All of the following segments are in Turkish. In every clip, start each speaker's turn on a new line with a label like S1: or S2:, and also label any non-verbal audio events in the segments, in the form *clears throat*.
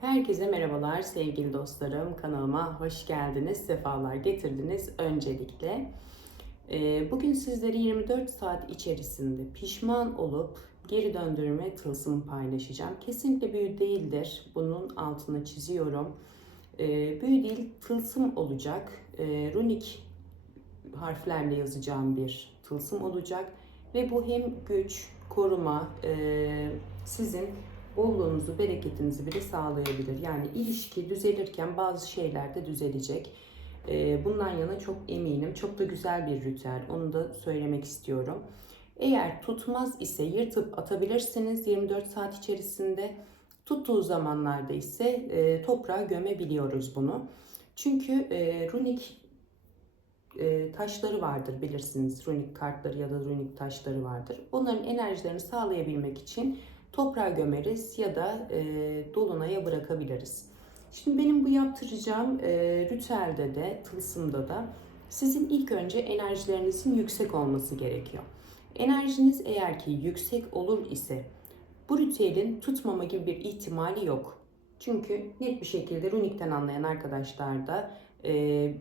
S1: Herkese merhabalar sevgili dostlarım. Kanalıma hoş geldiniz, sefalar getirdiniz öncelikle. Ee, Bugün sizlere 24 saat içerisinde pişman olup geri döndürme tılsımı paylaşacağım. Kesinlikle büyü değildir. Bunun altını çiziyorum. Ee, Büyü değil, tılsım olacak. Ee, Runik harflerle yazacağım bir tılsım olacak. Ve bu hem güç, koruma, sizin bolluğunuzu, bereketinizi bile sağlayabilir. Yani ilişki düzelirken bazı şeyler de düzelecek. Ee, Bundan yana çok eminim. Çok da güzel bir ritüel. Onu da söylemek istiyorum. Eğer tutmaz ise yırtıp atabilirsiniz 24 saat içerisinde. Tuttuğu zamanlarda ise e, toprağa gömebiliyoruz bunu. Çünkü e, runik e, taşları vardır bilirsiniz. Runik kartları ya da runik taşları vardır. Onların enerjilerini sağlayabilmek için toprağa gömeriz ya da e, dolunaya bırakabiliriz. Şimdi benim bu yaptıracağım e, ritüelde de, tılsımda da sizin ilk önce enerjilerinizin yüksek olması gerekiyor. Enerjiniz eğer ki yüksek olur ise bu ritüelin tutmama gibi bir ihtimali yok. Çünkü net bir şekilde runikten anlayan arkadaşlar da e,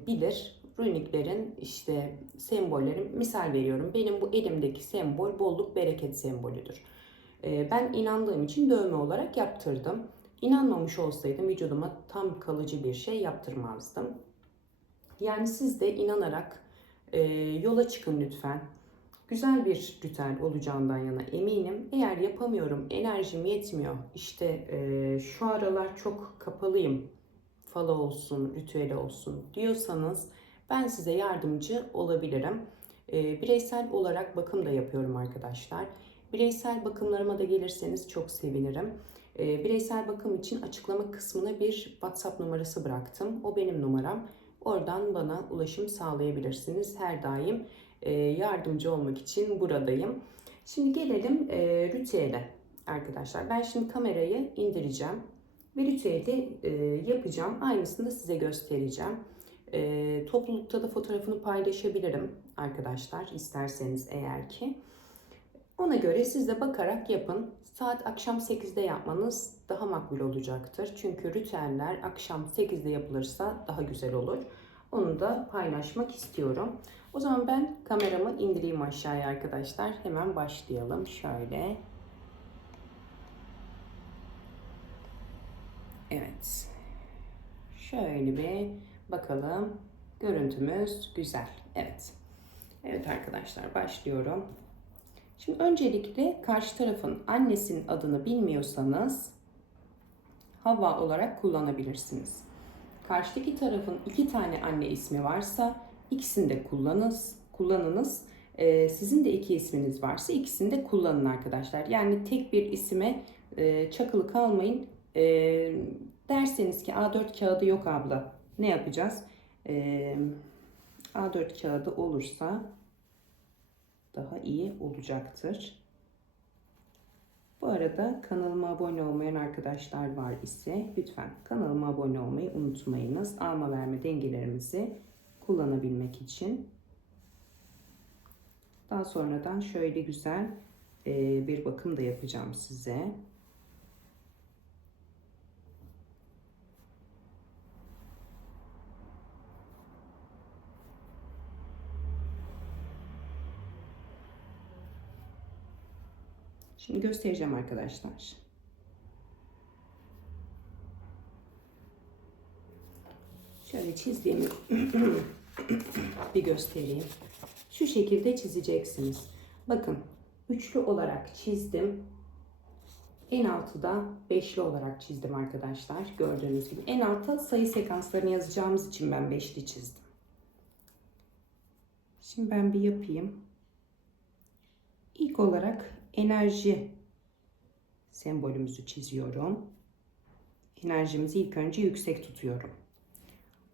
S1: bilir. Runiklerin işte sembollerin misal veriyorum. Benim bu elimdeki sembol bolluk bereket sembolüdür. E, ben inandığım için dövme olarak yaptırdım. İnanmamış olsaydım vücuduma tam kalıcı bir şey yaptırmazdım. Yani siz de inanarak e, yola çıkın lütfen. Güzel bir ritüel olacağından yana eminim. Eğer yapamıyorum, enerjim yetmiyor, işte e, şu aralar çok kapalıyım, fala olsun, ritüeli olsun diyorsanız ben size yardımcı olabilirim. E, bireysel olarak bakım da yapıyorum arkadaşlar. Bireysel bakımlarıma da gelirseniz çok sevinirim. E, bireysel bakım için açıklama kısmına bir WhatsApp numarası bıraktım. O benim numaram. Oradan bana ulaşım sağlayabilirsiniz. Her daim e, yardımcı olmak için buradayım. Şimdi gelelim e, ritüele arkadaşlar. Ben şimdi kamerayı indireceğim ve ritüeli e, yapacağım. Aynısını da size göstereceğim. Toplulukta da fotoğrafını paylaşabilirim arkadaşlar isterseniz eğer ki. Ona göre siz de bakarak yapın. Saat akşam 8'de yapmanız daha makbul olacaktır. Çünkü ritüeller akşam 8'de yapılırsa daha güzel olur. Onu da paylaşmak istiyorum. O zaman ben kameramı indireyim aşağıya arkadaşlar. Hemen başlayalım. Şöyle. Evet. Şöyle bir bakalım. Görüntümüz güzel. Evet. Evet arkadaşlar başlıyorum. Şimdi öncelikle karşı tarafın annesinin adını bilmiyorsanız Havva olarak kullanabilirsiniz. Karşıdaki tarafın iki tane anne ismi varsa ikisini de kullanınız. kullanınız. Ee, sizin de iki isminiz varsa ikisini de kullanın arkadaşlar. Yani tek bir isime e, çakılı kalmayın. E, derseniz ki A4 kağıdı yok abla ne yapacağız? E, A4 kağıdı olursa daha iyi olacaktır. Bu arada kanalıma abone olmayan arkadaşlar var ise lütfen kanalıma abone olmayı unutmayınız. Alma verme dengelerimizi kullanabilmek için. Daha sonradan şöyle güzel bir bakım da yapacağım size. Şimdi göstereceğim arkadaşlar. Şöyle çizdiğimi *clears throat* bir göstereyim. Şu şekilde çizeceksiniz. Bakın üçlü olarak çizdim. En altı da beşli olarak çizdim arkadaşlar. Gördüğünüz gibi. En alta sayı sekanslarını yazacağımız için ben beşli çizdim. Şimdi ben bir yapayım. İlk olarak enerji sembolümüzü çiziyorum. Enerjimizi ilk önce yüksek tutuyorum.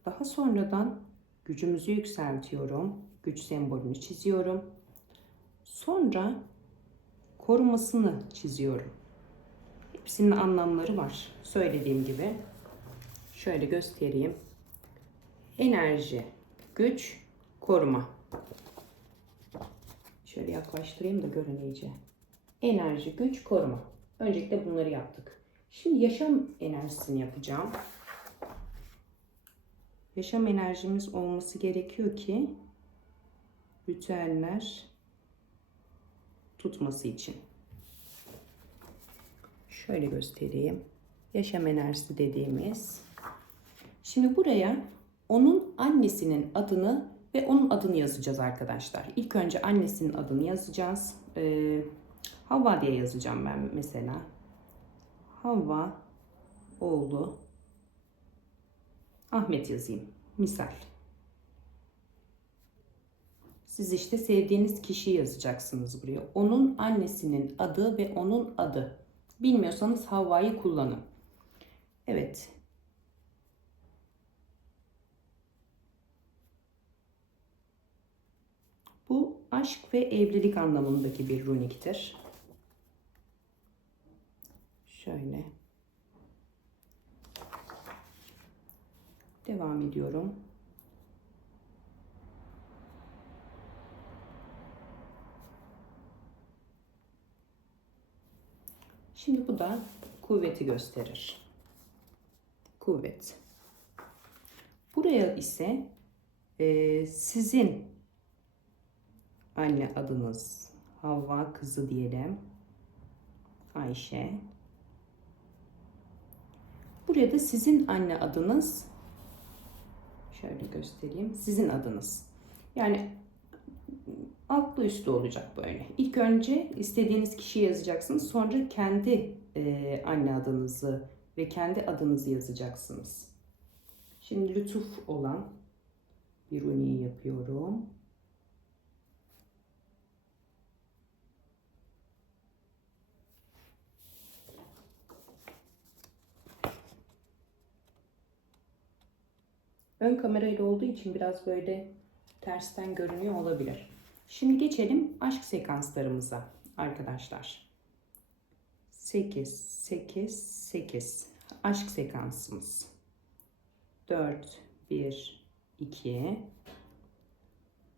S1: Daha sonradan gücümüzü yükseltiyorum. Güç sembolünü çiziyorum. Sonra korumasını çiziyorum. Hepsinin anlamları var. Söylediğim gibi. Şöyle göstereyim. Enerji, güç, koruma. Şöyle yaklaştırayım da görün iyice. Enerji, güç, koruma. Öncelikle bunları yaptık. Şimdi yaşam enerjisini yapacağım. Yaşam enerjimiz olması gerekiyor ki ritüeller tutması için. Şöyle göstereyim. Yaşam enerjisi dediğimiz. Şimdi buraya onun annesinin adını ve onun adını yazacağız arkadaşlar. İlk önce annesinin adını yazacağız. Ee, Havva diye yazacağım ben mesela. Havva oğlu Ahmet yazayım. Misal. Siz işte sevdiğiniz kişiyi yazacaksınız buraya. Onun annesinin adı ve onun adı. Bilmiyorsanız Havva'yı kullanın. Evet. Bu aşk ve evlilik anlamındaki bir runiktir. Şöyle. Devam ediyorum. Şimdi bu da kuvveti gösterir. Kuvvet. Buraya ise e, sizin anne adınız Havva kızı diyelim. Ayşe. Buraya da sizin anne adınız şöyle göstereyim. Sizin adınız. Yani altlı üstü olacak böyle. İlk önce istediğiniz kişiyi yazacaksınız. Sonra kendi e, anne adınızı ve kendi adınızı yazacaksınız. Şimdi lütuf olan bir uniği yapıyorum. Ön kamerayla olduğu için biraz böyle tersten görünüyor olabilir. Şimdi geçelim aşk sekanslarımıza arkadaşlar. 8, 8, 8 aşk sekansımız. 4, 1, 2,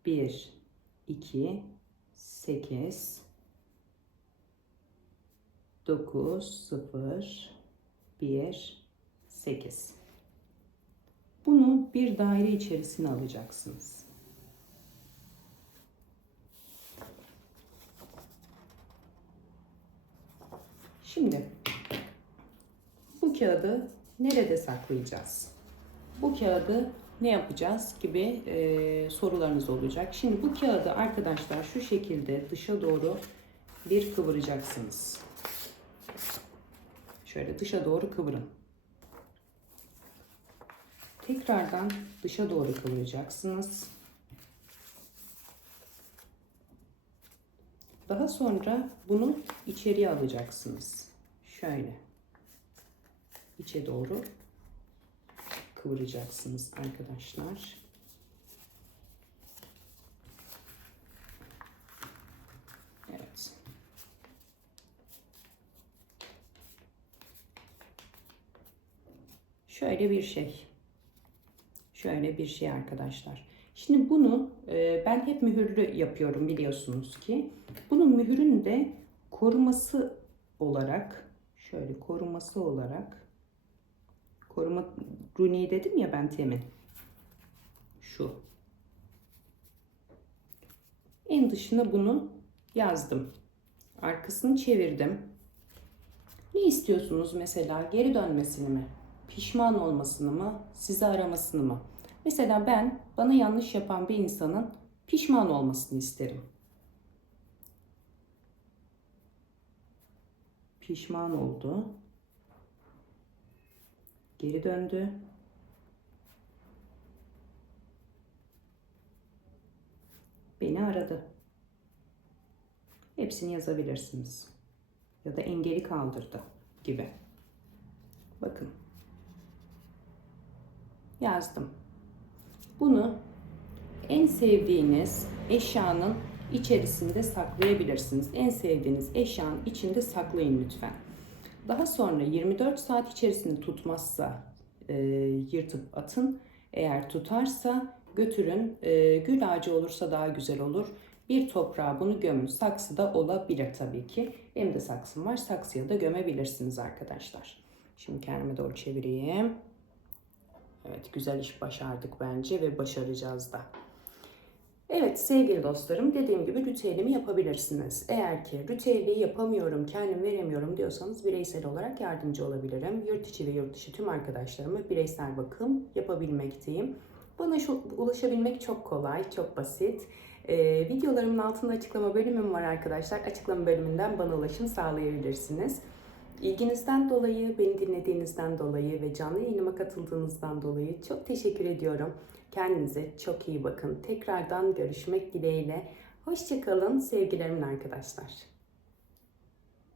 S1: 1, 2, 8, 9, 0, 1, 8. Bunu bir daire içerisine alacaksınız. Şimdi bu kağıdı nerede saklayacağız? Bu kağıdı ne yapacağız gibi e, sorularınız olacak. Şimdi bu kağıdı arkadaşlar şu şekilde dışa doğru bir kıvıracaksınız. Şöyle dışa doğru kıvırın. Tekrardan dışa doğru kıvıracaksınız. Daha sonra bunu içeriye alacaksınız. Şöyle. içe doğru kıvıracaksınız arkadaşlar. Evet. Şöyle bir şey. Şöyle bir şey arkadaşlar. Şimdi bunu e, ben hep mühürlü yapıyorum biliyorsunuz ki. Bunun mühürünü de koruması olarak şöyle koruması olarak koruma runiği dedim ya ben temin. Şu. En dışına bunu yazdım. Arkasını çevirdim. Ne istiyorsunuz mesela? Geri dönmesini mi? Pişman olmasını mı? Sizi aramasını mı? Mesela ben bana yanlış yapan bir insanın pişman olmasını isterim. Pişman oldu. Geri döndü. Beni aradı. Hepsini yazabilirsiniz. Ya da engeli kaldırdı gibi. Bakın. Yazdım. Bunu en sevdiğiniz eşyanın içerisinde saklayabilirsiniz. En sevdiğiniz eşyanın içinde saklayın lütfen. Daha sonra 24 saat içerisinde tutmazsa e, yırtıp atın. Eğer tutarsa götürün. E, gül ağacı olursa daha güzel olur. Bir toprağa bunu gömün. Saksı da olabilir tabii ki. Benim de saksım var. Saksıya da gömebilirsiniz arkadaşlar. Şimdi kendime doğru çevireyim. Evet güzel iş başardık bence ve başaracağız da. Evet sevgili dostlarım dediğim gibi ritüelimi yapabilirsiniz. Eğer ki ritüeli yapamıyorum, kendim veremiyorum diyorsanız bireysel olarak yardımcı olabilirim. Yurt içi ve yurt dışı tüm arkadaşlarıma bireysel bakım yapabilmekteyim. Bana şu, ulaşabilmek çok kolay, çok basit. Ee, videolarımın altında açıklama bölümüm var arkadaşlar. Açıklama bölümünden bana ulaşım sağlayabilirsiniz. İlginizden dolayı, beni dinlediğinizden dolayı ve canlı yayınıma katıldığınızdan dolayı çok teşekkür ediyorum. Kendinize çok iyi bakın. Tekrardan görüşmek dileğiyle. Hoşçakalın sevgilerimin arkadaşlar.